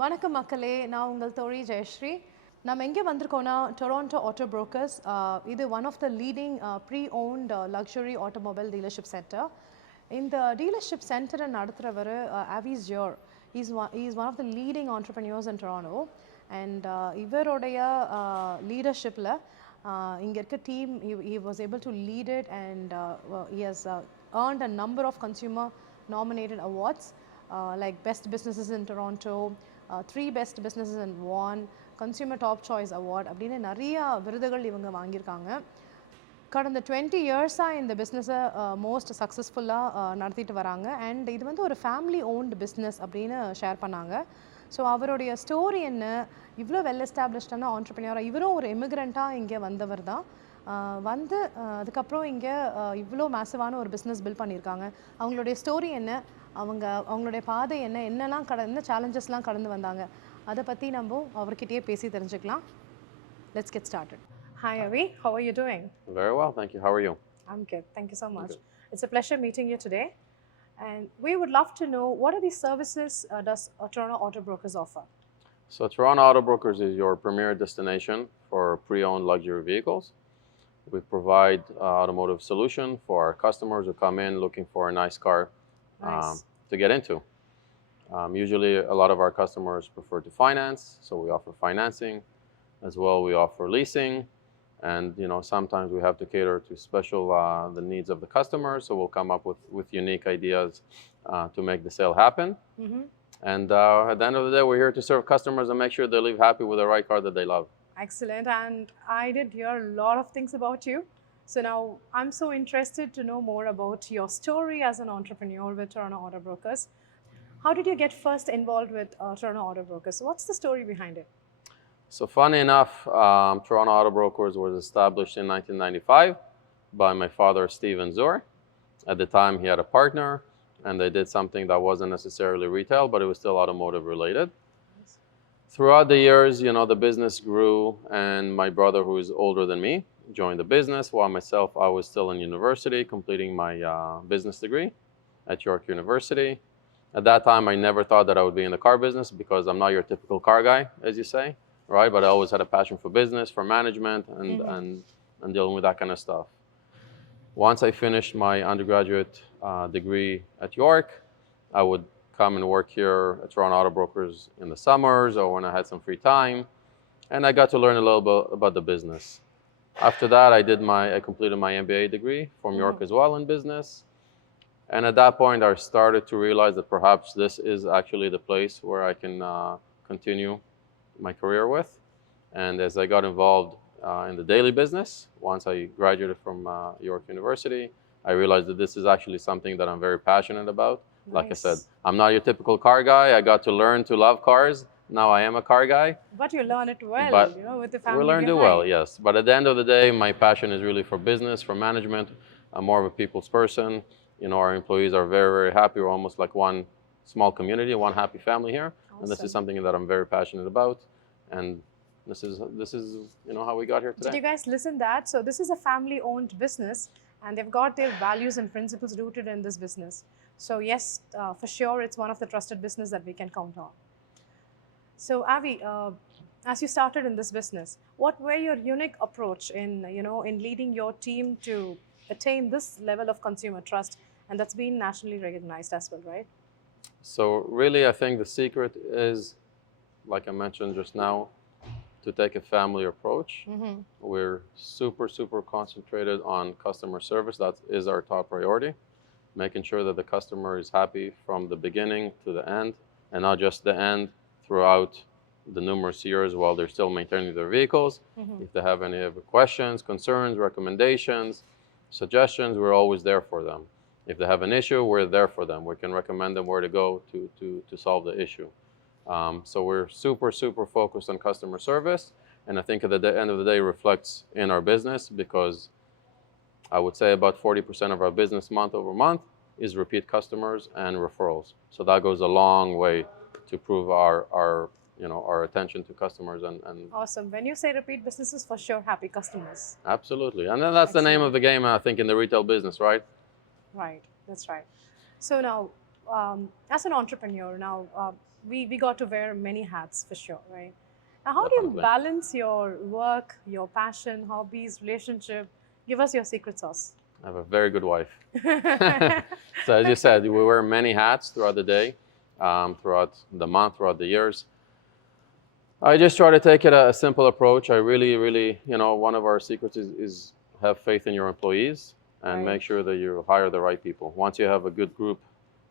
வணக்கம் மக்களே, நான் உங்கள் தோழி ஜெயஸ்ரீ. நம்ம எங்கே வந்திருக்கோம்னா டொராண்டோ ஆட்டோ புரோக்கர்ஸ். இது one of the leading pre-owned luxury automobile dealership centre. இந்த டீலர்ஷிப் சென்டரை நடத்துகிறவர் அவிஸ் ஜியோர். Is one of the leading entrepreneurs in Toronto. And இவருடைய லீடர்ஷிப்பில் இங்கே இருக்க team he was able to lead it and he has earned a number of consumer nominated awards like Best Businesses in Toronto, 3 Best Businesses in One, Consumer Top Choice Award அப்படின்னு நிறைய விருதுகள் இவங்க வாங்கியிருக்காங்க. கடந்த 20 இயர்ஸாக இந்த பிஸ்னஸை மோஸ்ட் சக்ஸஸ்ஃபுல்லாக நடத்திட்டு வராங்க. அண்ட் இது வந்து ஒரு ஃபேமிலி ஓன்டு பிஸ்னஸ் அப்படின்னு ஷேர் பண்ணாங்க. ஸோ அவருடைய ஸ்டோரி என்ன, இவ்வளோ வெல் எஸ்டாப்ளிஷ்டான ஆண்டர்ப்ரனியராக, இவரும் ஒரு இமிக்ரெண்ட்டாக இங்கே வந்தவர் தான். அதுக்கப்புறம் இங்கே இவ்வளோ மேசிவான ஒரு பிஸ்னஸ் பில்ட் பண்ணியிருக்காங்க. அவங்களுடைய ஸ்டோரி என்ன, அவங்களுடைய பாதை என்ன, என்ன சேலஞ்சஸ்லாம் கடந்து வந்தாங்க, அதை பற்றி நம்ம அவர்கிட்டயே பேசி தெரிஞ்சுக்கலாம். Let's get started. Hi Avi, how are you doing? Very well, thank you. How are you? I'm good, thank you so much. It's a pleasure meeting you today. And we would love to know, what are these services does Toronto Auto Brokers offer? So Toronto Auto Brokers is your premier destination for pre-owned luxury vehicles. We provide automotive solution for our customers who come in looking for a nice car to get into. Usually a lot of our customers prefer to finance, so we offer financing. As well, we offer leasing. And sometimes we have to cater to the needs of the customer, so we'll come up with unique ideas to make the sale happen. Mm-hmm. And at the end of the day, we're here to serve customers and make sure they leave happy with the right car that they love. Excellent. And I did hear a lot of things about you. So now I'm so interested to know more about your story as an entrepreneur with Toronto Auto Brokers. How did you get first involved with Toronto Auto Brokers? So what's the story behind it? So funny enough, Toronto Auto Brokers was established in 1995 by my father, Steven Zur. At the time, he had a partner, and they did something that wasn't necessarily retail, but it was still automotive related. Nice. Throughout the years, the business grew, and my brother, who is older than me, joined the business, while myself, I was still in university, completing my business degree at York University. At that time, I never thought that I would be in the car business because I'm not your typical car guy, as you say. Right, but I always had a passion for business, for management, and dealing with that kind of stuff. Once I finished my undergraduate degree at York, I would come and work here at Toronto Auto Brokers in the summers or when I had some free time, and I got to learn a little bit about the business. After that, I completed my MBA degree from York as well in business, and at that point, I started to realize that perhaps this is actually the place where I can continue my career with. And as I got involved in the daily business, once I graduated from York University, I realized that this is actually something that I'm very passionate about. Nice. Like I said, I'm not your typical car guy. I got to learn to love cars. Now I am a car guy. But you learn it well, with the family. We learn to well, yes. But at the end of the day, my passion is really for business, for management. I'm more of a people's person. Our employees are very, very happy. We're almost like one small community, one happy family here. Awesome. And this is something that I'm very passionate about. And this is how we got here today. Did you guys listen to that? So this is a family-owned business, and they've got their values and principles rooted in this business. So yes, for sure, it's one of the trusted business that we can count on. So Avi, as you started in this business, what were your unique approach in leading your team to attain this level of consumer trust, and that's been nationally recognized as well, right? So really, I think the secret is, like I mentioned just now, to take a family approach. Mm-hmm. We're super concentrated on customer service. That is our top priority. Making sure that the customer is happy from the beginning to the end, and not just the end, throughout the numerous years while they're still maintaining their vehicles. Mm-hmm. If they have any other questions, concerns, recommendations, suggestions, we're always there for them. If they have an issue, we're there for them. We can recommend them where to go to solve the issue. So we're super focused on customer service, and I think at the end of the day reflects in our business, because I would say about 40% of our business month over month is repeat customers and referrals. So that goes a long way to prove our attention to customers and Awesome. When you say repeat businesses, for sure happy customers. Absolutely. And then that's the name of the game, I think, in the retail business, right? Right, that's right. So now, as an entrepreneur, we got to wear many hats for sure, right? Now, how do you Definitely. balance your work, your passion, hobbies, relationship? Give us your secret sauce. I have a very good wife. So as you said, we wear many hats throughout the day, throughout the month, throughout the years. I just try to take it a simple approach. I really, one of our secrets is have faith in your employees and Right. make sure that you hire the right people. Once you have a good group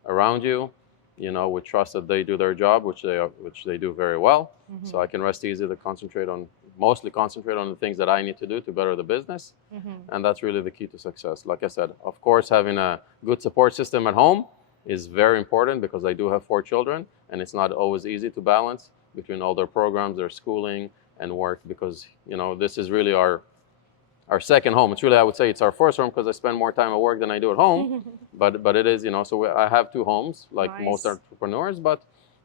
around you, we trust that they do their job, which they do very well. So I can rest easy to mostly concentrate on the things that I need to do to better the business. And that's really the key to success. Like I said, of course, having a good support system at home is very important because I do have 4 children and it's not always easy to balance between all their programs, their schooling and work because, this is really our second home. It's really, I would say it's our first home because I spend more time at work than I do at home. But it is, so I have 2 homes like most Nice. entrepreneurs, but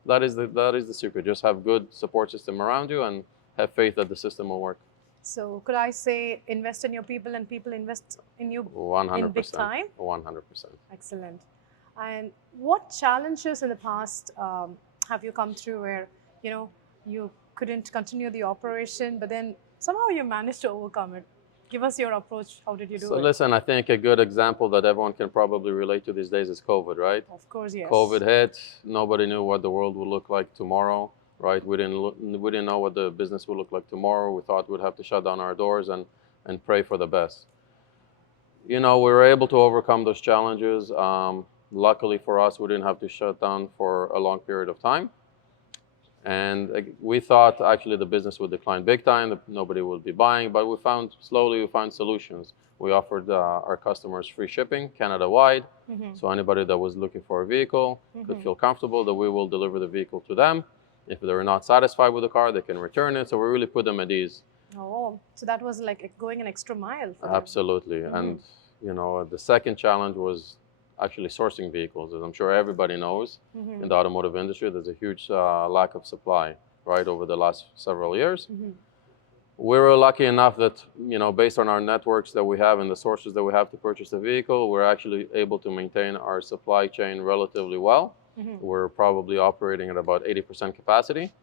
that is the secret. Just have good support system around you and have faith that the system will work. So could I say invest in your people and people invest in you in big 100%. time? 100%. Excellent. And what challenges in the past have you come through where, you couldn't continue the operation, but then somehow you managed to overcome it? Give us your approach. How did you do So it? listen, I think a good example that everyone can probably relate to these days is COVID, right? Of course, yes. COVID hit. Nobody knew what the world would look like tomorrow, right? We didn't know what the business would look like tomorrow. We thought we'd have to shut down our doors and pray for the best. We were able to overcome those challenges. Luckily for us, we didn't have to shut down for a long period of time. And we thought actually the business would decline big time, that nobody would be buying, but slowly we found solutions. We offered our customers free shipping, Canada-wide. So anybody that was looking for a vehicle could feel comfortable that we will deliver the vehicle to them. If they're not satisfied with the car, they can return it. So we really put them at ease. Oh, so that was like going an extra mile for them. Absolutely. And, the second challenge was actually sourcing vehicles. As I'm sure everybody knows, in the automotive industry, there's a huge lack of supply, right, over the last several years. We were lucky enough that, based on our networks that we have and the sources that we have to purchase a vehicle, we're actually able to maintain our supply chain relatively well. We're probably operating at about 80% capacity.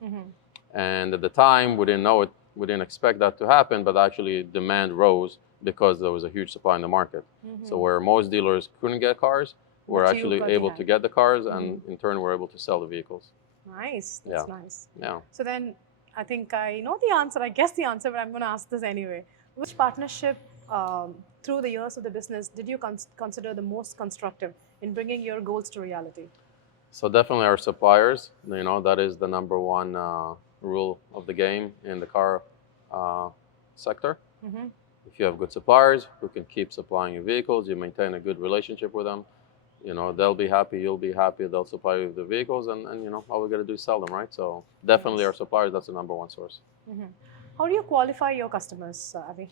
And at the time, we didn't know it, we didn't expect that to happen, but actually demand rose because there was a huge supply in the market. So where most dealers couldn't get cars, we're But you actually got the able hand. to get the cars, and in turn, we're able to sell the vehicles. Nice. That's Yeah. nice. Yeah. So then I think I know the answer. I guess the answer, but I'm going to ask this anyway. Which partnership through the years of the business did you consider the most constructive in bringing your goals to reality? So definitely our suppliers, that is the number one rule of the game in the car sector. If you have good suppliers who can keep supplying you vehicles, you maintain a good relationship with them, they'll be happy, you'll be happy, they'll supply you with the vehicles, and all we got to do is sell them, right? So definitely our suppliers, that's the number one source. How do you qualify your customers, Avi?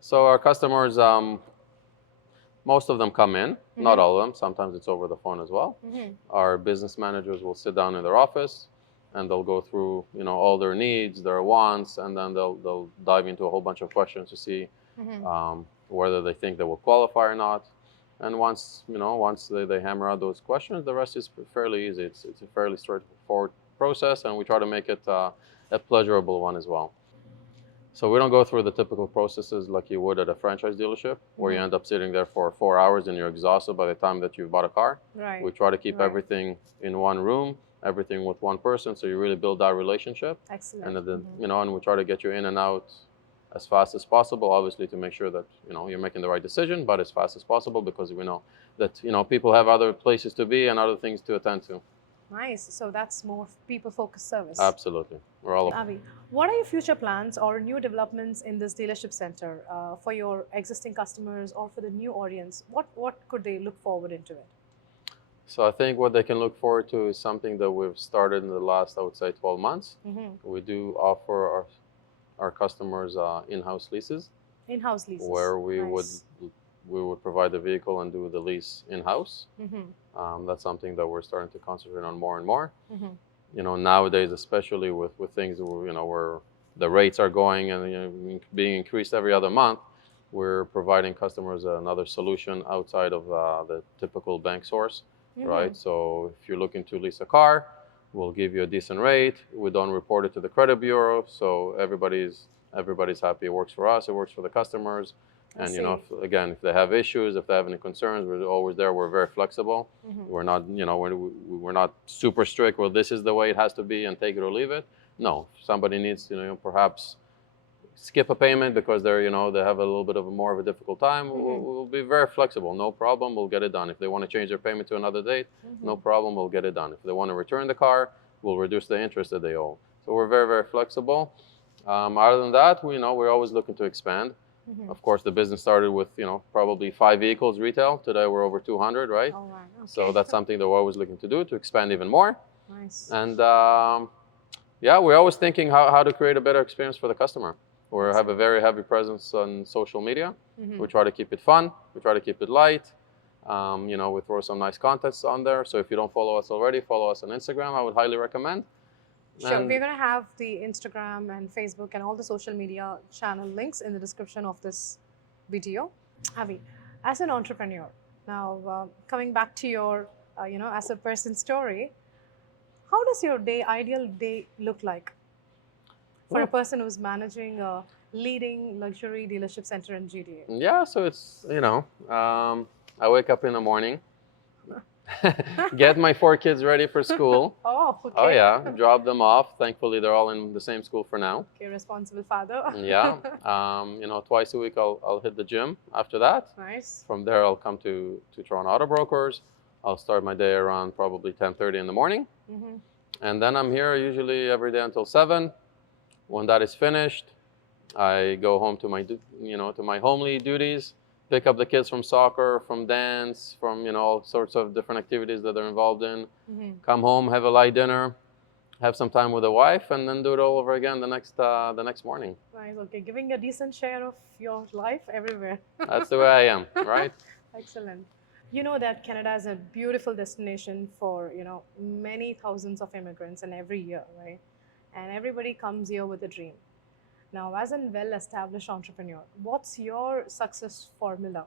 So our customers, most of them come in, not all of them. Sometimes it's over the phone as well. Our business managers will sit down in their office and they'll go through, all their needs, their wants, and then they'll dive into a whole bunch of questions to see whether they think they will qualify or not. And once they hammer out those questions, the rest is fairly easy. It's a fairly straightforward process, and we try to make it a pleasurable one as well. So we don't go through the typical processes like you would at a franchise dealership, where you end up sitting there for 4 hours and you're exhausted by the time that you've bought a car. Right. We try to keep Right. everything in one room, everything with one person, so you really build that relationship. Excellent. And then, and we try to get you in and out as fast as possible, obviously to make sure that you're making the right decision, but as fast as possible, because we know that people have other places to be and other things to attend to. Nice. So that's more people-focused service. Absolutely. We're all Avi, what are your future plans or new developments in this dealership center for your existing customers or for the new audience? What could they look forward into it? So I think what they can look forward to is something that we've started in the last, I would say, 12 months. We do offer our customers in-house leases. In-house leases. Where we Nice. would provide the vehicle and do the lease in-house. That's something that we're starting to concentrate on more and more. Nowadays, especially with things where the rates are going and being increased every other month, we're providing customers another solution outside of the typical bank source, right? So if you're looking to lease a car, We'll give you a decent rate. We don't report it to the credit bureau, so everybody's happy. It works for us. It works for the customers. And you know, if they have issues, if they have any concerns, we're always there. We're very flexible. We're not, you know, we're not super strict. Well, this is the way it has to be, and take it or leave it. No, if somebody needs, you know, perhaps skip a payment because they're, you know, they have a little bit of more of a difficult time, we'll be very flexible. No problem. We'll get it done. If they want to change their payment to another date, no problem. We'll get it done. If they want to return the car, we'll reduce the interest that they owe. So we're very, very flexible. Other than that, we, you know, we're always looking to expand. Of course, the business started with, you know, probably 5 vehicles retail. Today we're over 200, right? Oh, wow. Okay. So that's something that we're always looking to do, to expand even more. Nice. And yeah, we're always thinking how to create a better experience for the customer. We have a very heavy presence on social media. We try to keep it fun. We try to keep it light. You know, we throw some nice contests on there. So if you don't follow us already, follow us on Instagram. I would highly recommend. Sure, we're going to have the Instagram and Facebook and all the social media channel links in the description of this video. Avi, as an entrepreneur, now coming back to your, you know, as a person story, how does your ideal day look like for a person who's managing a leading luxury dealership center in GTA? Yeah, so it's, you know, I wake up in the morning, get my 4 kids ready for school. Oh, okay. Oh yeah, drop them off. Thankfully, they're all in the same school for now. Okay, responsible father. Yeah, you know, twice a week I'll hit the gym after that. Nice. From there, I'll come to Toronto Auto Brokers. I'll start my day around probably 10:30 in the morning. And then I'm here usually every day until 7. When that is finished, I go home to my, you know, to my homely duties. Pick up the kids from soccer, from dance, from, you know, all sorts of different activities that they're involved in. Come home, have a light dinner, have some time with the wife, and then do it all over again the next morning. Nice. Okay, giving a decent share of your life everywhere. That's the way I am, right? Excellent. You know that Canada is a beautiful destination for, you know, many thousands of immigrants and every year, right? And everybody comes here with a dream. Now, as a well-established entrepreneur, what's your success formula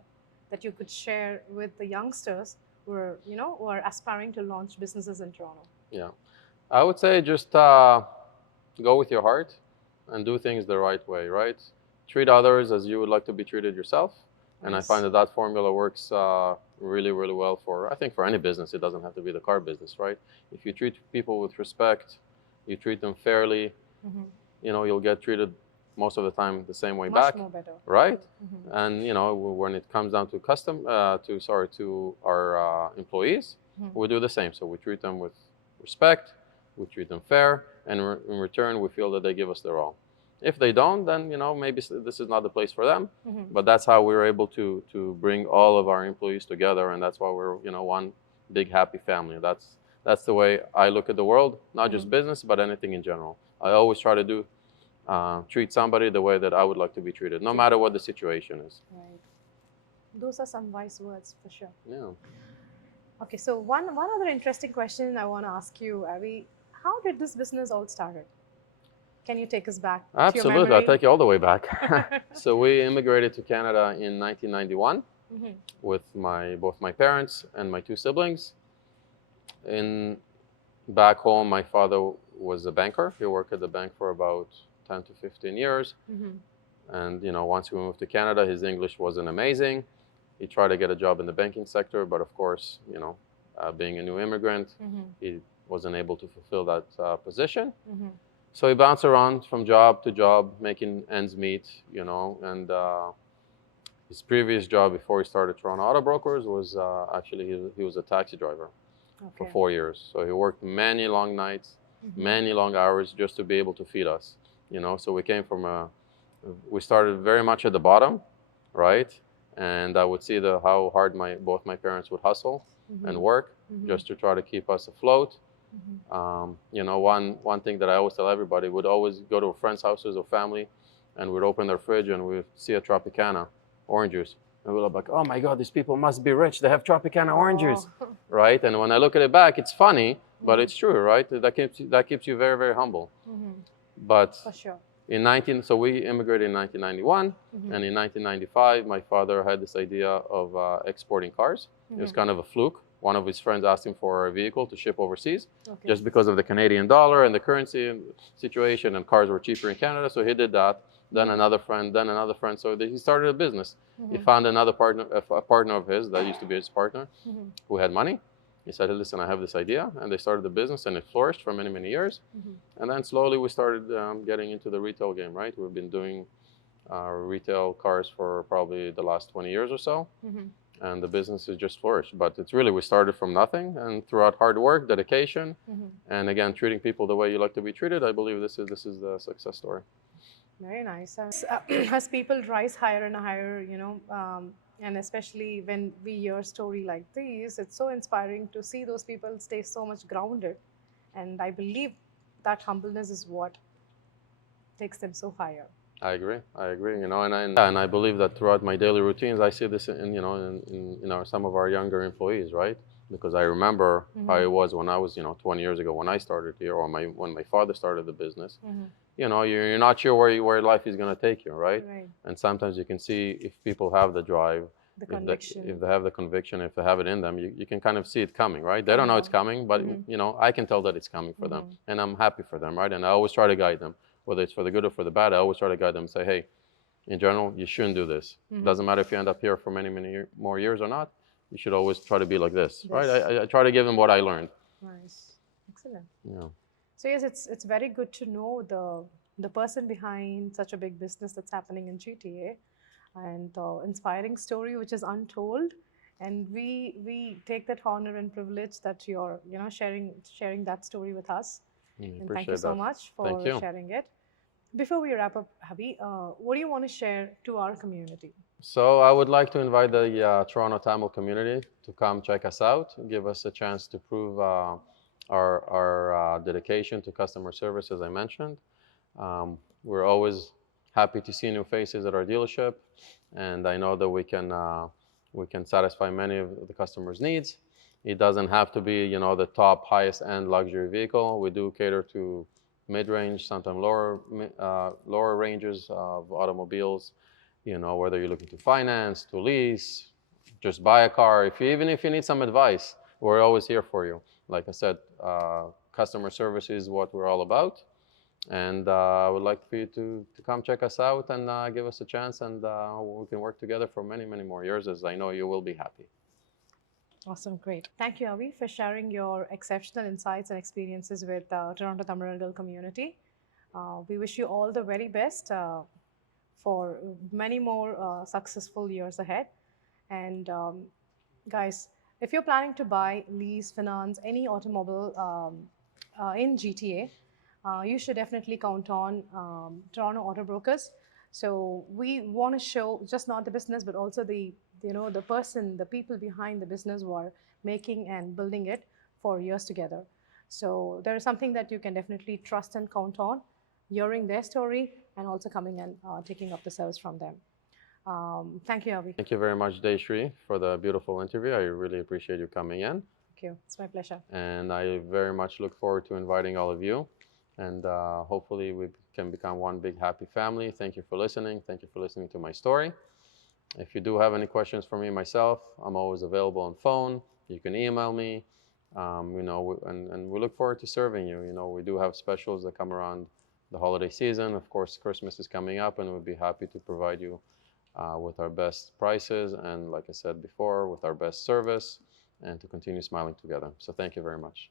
that you could share with the youngsters who are, you know, who are aspiring to launch businesses in Toronto? Yeah, I would say just go with your heart and do things the right way, right? Treat others as you would like to be treated yourself. And I find that formula works really, really well for, I think, for any business. It doesn't have to be the car business, right? If you treat people with respect, you treat them fairly, you know, you'll get treated most of the time the same way back. Much more better. Right? And, you know, when it comes down to to our employees, we do the same. So we treat them with respect, we treat them fair, and in return, we feel that they give us their all. If they don't, then, you know, maybe this is not the place for them. But that's how we're able to bring all of our employees together, and that's why we're, you know, one big happy family. That's the way I look at the world, not just business, but anything in general. I always try to treat somebody the way that I would like to be treated, no matter what the situation is. Right. Those are some wise words for sure. Yeah. Okay, so one other interesting question I want to ask you, Avi. How did this business all started? Can you take us back? Absolutely, I'll take you all the way back. So we immigrated to Canada in 1991 with both my parents and my 2 siblings. Back home, my father was a banker. He worked at the bank for about 10 to 15 years. And, you know, once we moved to Canada, his English wasn't amazing. He tried to get a job in the banking sector, but of course, you know, being a new immigrant, he wasn't able to fulfill that position. So he bounced around from job to job, making ends meet, you know, and his previous job before he started Toronto Auto Brokers was actually, he was a taxi driver for 4 years. So he worked many long nights, many long hours just to be able to feed us, you know. So we came from we started very much at the bottom, right? And I would see how hard both my parents would hustle and work just to try to keep us afloat. You know, one thing that I always tell everybody, would always go to friends' houses or family, and we'd open their fridge and we'd see a Tropicana orange juice, and we'd be like, "Oh my God, these people must be rich. They have Tropicana orange juice," right? And when I look at it back, it's funny, but it's true, right? That keeps you very, very humble. But for sure. So we immigrated in 1991, and in 1995, my father had this idea of exporting cars. It was kind of a fluke. one of his friends asked him for a vehicle to ship overseas, Okay. just because of the Canadian dollar and the currency situation, and cars were cheaper in Canada. So he did that. Then another friend, then another friend. So he started a business. He found another partner, a partner of his that used to be his partner, who had money. He said, listen, I have this idea. And they started the business, and it flourished for many, many years. And then slowly we started getting into the retail game, right? We've been doing retail cars for probably the last 20 years or so. And the business has just flourished. But it's really, we started from nothing, and throughout hard work, dedication, and again, treating people the way you like to be treated, I believe this is the success story. Very nice. As people rise higher and higher, and especially when we hear a story like this, it's so inspiring to see those people stay so much grounded. And I believe that humbleness is what takes them so higher. I agree. And I believe that throughout my daily routines, I see this in some of our younger employees, right? Because I remember how it was when I was 20 years ago when I started here, or when my father started the business. You're not sure where life is going to take you, right? And sometimes you can see if people have the drive, The conviction. if they have the conviction, if they have it in them, you can kind of see it coming, right? They don't know it's coming, but I can tell that it's coming for them, and I'm happy for them, right? And I always try to guide them, whether it's for the good or for the bad. I always try to guide them and say, hey, in general, you shouldn't do this. Doesn't matter if you end up here for many, many more years or not. You should always try to be like this, right? I try to give them what I learned. Nice, excellent. Yeah. So yes, it's very good to know the person behind such a big business that's happening in GTA, and the inspiring story which is untold. And we take that honor and privilege that you're sharing that story with us. And thank you so much for sharing it. Before we wrap up, Habi, what do you want to share to our community? So I would like to invite the Toronto Tamil community to come check us out, give us a chance to prove our dedication to customer service, as I mentioned. We're always happy to see new faces at our dealership, and I know that we can satisfy many of the customers' needs. It doesn't have to be the top, highest end luxury vehicle. We do cater to mid-range, sometimes lower ranges of automobiles. Whether you're looking to finance, to lease, just buy a car. Even if you need some advice, we're always here for you. Like I said, customer service is what we're all about. And I would like for you to come check us out and give us a chance, and we can work together for many, many more years, as I know you will be happy. Awesome, great. Thank you, Avi, for sharing your exceptional insights and experiences with Toronto Tamil community. We wish you all the very best for many more successful years ahead. And guys, if you're planning to buy, lease, finance any automobile in GTA, you should definitely count on Toronto Auto Brokers. So we want to show just not the business, but also the people behind the business who are making and building it for years together. So there is something that you can definitely trust and count on, hearing their story and also coming and taking up the service from them. Thank you, Avi. Thank you very much, Dayshri, for the beautiful interview. I really appreciate you coming in. Thank you. It's my pleasure. And I very much look forward to inviting all of you. And hopefully we can become one big happy family. Thank you for listening. Thank you for listening to my story. If you do have any questions for me myself, I'm always available on phone. You can email me, and we look forward to serving you. We do have specials that come around the holiday season. Of course, Christmas is coming up, and we'll be happy to provide you with our best prices and, like I said before, with our best service, and to continue smiling together. So thank you very much.